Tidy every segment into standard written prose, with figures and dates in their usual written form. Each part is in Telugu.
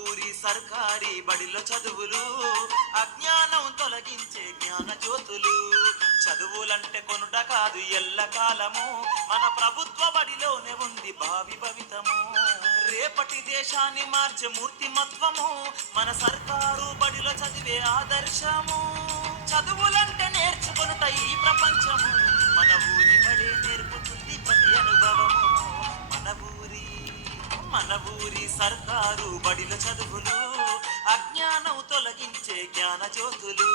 ఊరి సర్కారీ బడిలో చదువులు అజ్ఞానం తొలగించే జ్ఞాన జ్యోతులు. చదువులంటే కొనుట కాదు ఎల్లకాలము, మన ప్రభుత్వ బడిలోనే ఉంది భావి భవితము. రేపటి దేశాన్ని మార్చే మూర్తిమత్వము మన సర్కారు బడిలో చదివే ఆదర్శము. చదువులంటే నేర్చుకొనుట ఈ ప్రపంచము, మన ఊరి బడే నేర్పుతుంది ప్రతి అనుభవము. మన ఊరి సర్కారు బడిల చదువులు అజ్ఞానం తొలగించే జ్ఞాన జ్యోతులు.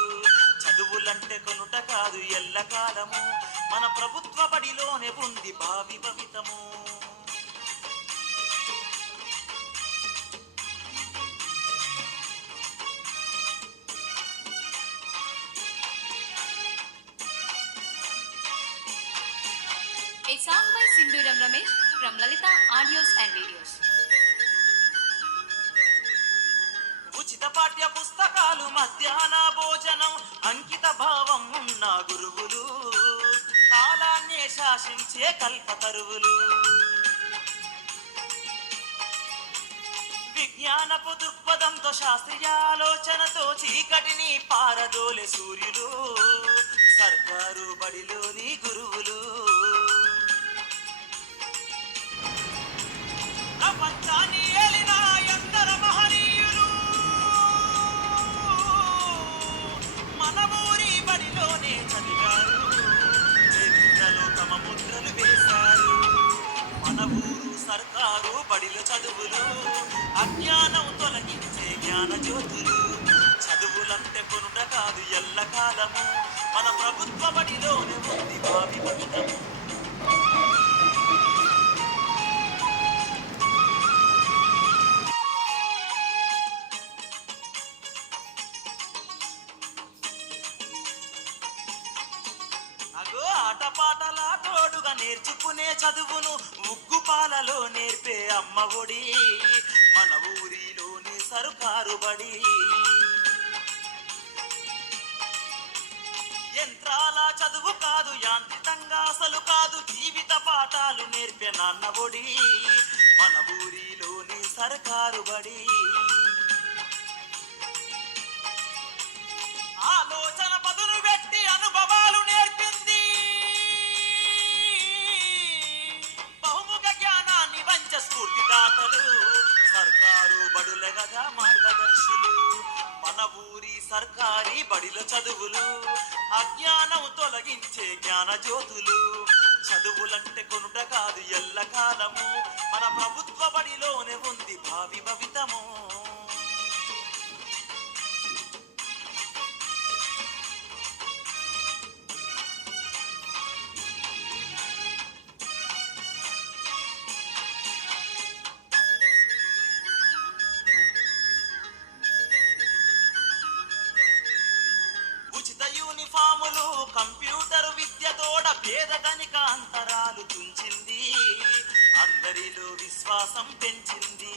చదువులంటే కొనుట కాదు ఎల్లకాలము, మన ప్రభుత్వ బడిలోనే ఉంది భావి భవితము. A song by Sinduram Ramesh from Lalita Audios and Videos. ఉచిత పాఠ్య పుస్తకాలు, మధ్యాహ్న భోజనం, అంకిత భావం ఉన్న గురువులు, కాలాన్నే శాసించే కల్పతరువులు. విజ్ఞానపు దృక్పథంతో శాస్త్రీయ ఆలోచనతో చీకటిని పారదోలే సూర్యులు, సర్కారు బడిలోని గురువులు. ప్రపంచాన్ని ఏలిన ఎందర మహనీయులు మన ఊరి బడిలోనే చదివారు, చరిత్రలో తమ ముద్రలు వేశారు. మన ఊరు సర్కారు బడిలో చదువులు అజ్ఞానం తొలగించే జ్ఞాన జ్యోతులు. చదువులంటే కొనుట కాదు ఎల్లకాలము, మన ప్రభుత్వ బడిలోనే ఉంది భావి భవితము. ఆటపాటల తోడుగా నేర్చుకునే చదువును ఉగ్గుపాలలో నేర్పే అమ్మ ఒడి మన ఊరిలోని సర్కారు బడి. యంత్రాల చదువు కాదు, యాంత్రికంగా అసలు కాదు, జీవిత పాఠాలు నేర్పే నాన్న ఒడి మన ఊరిలోని సర్కారు బడి. ఆలోచన పదును పెట్టి అనుభవాలు నేర్పింది, బహుముఖ జ్ఞానాన్ని వంచ స్ఫూర్తిదాతలు, సర్కారు బడుల గదా మార్గదర్శులు. మన ఊరి సర్కారీ బడిల చదువులు అజ్ఞానం తొలగించే జ్ఞాన జ్యోతులు. చదువులంటే కొనుట కాదు ఎల్లకాలము, మన ప్రభుత్వ బడిలోనే ఉంది భావి భవితము. యూనిఫాములు, కంప్యూటర్ విద్యతోడ పేదగనిక అంతరాలు తుంచింది, అందరిలో విశ్వాసం పెంచింది.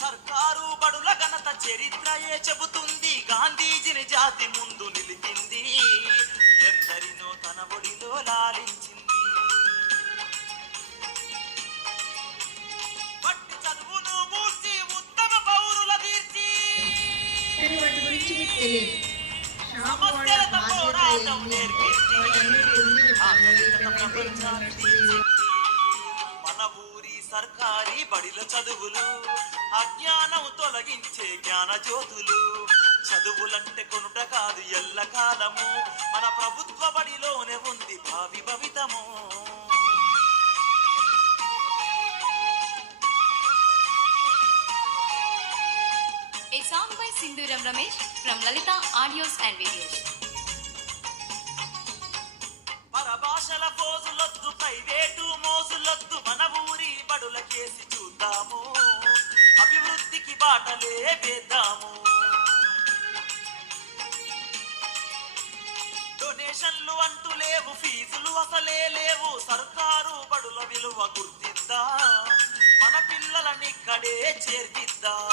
సర్కారు బడుల ఘనత చరిత్రయే చెబుతుంది, గాంధీజీని జాతి ముందు నిలిపింది, ఎందరినో తన ఒడిలో లాలించింది. పట్టి చదువును మూర్చి ఉత్తమ పౌరుల తీర్చి సమస్యలతో పోరాటం నేర్పించి మన ఊరి సర్కారీ బడిల చదువులు అజ్ఞానం తొలగించే జ్ఞాన జ్యోతులు. చదువులంటే కొనుట కాదు ఎల్లకాలము, మన ప్రభుత్వ బడిలోనే ఉంది భావి భవితము. A song by Sinduram Ramesh from Lalita Audios and Videos. పరభాషల ఫోజులొద్దు, ప్రైవేటు మోజులొద్దు, మన ఊరి బడుల కేసి చూద్దాము, అభివృద్ధికి బాటలే వేద్దాము. డొనేషన్లు అంటూ లేవు, ఫీజులు అసలే లేవు, సర్కారు బడుల విలువ గుర్తిద్దాం, మన పిల్లలని ఇక్కడే చేర్పిద్దాం.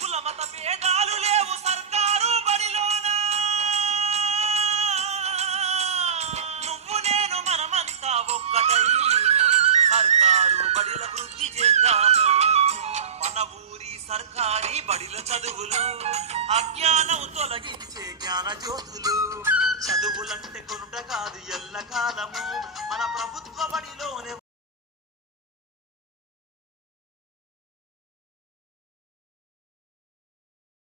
కులమత భేదాలు లేవు సర్కారు బడిలోన, నువ్వు నేను మనమంతా సర్కారీ బడిల చదువులు అజ్ఞానం తొలగించే జ్ఞాన జ్యోతులు చదువులంటే కొనుట కాదు ఎల్లకాలము మన ప్రభుత్వ బడిలోనే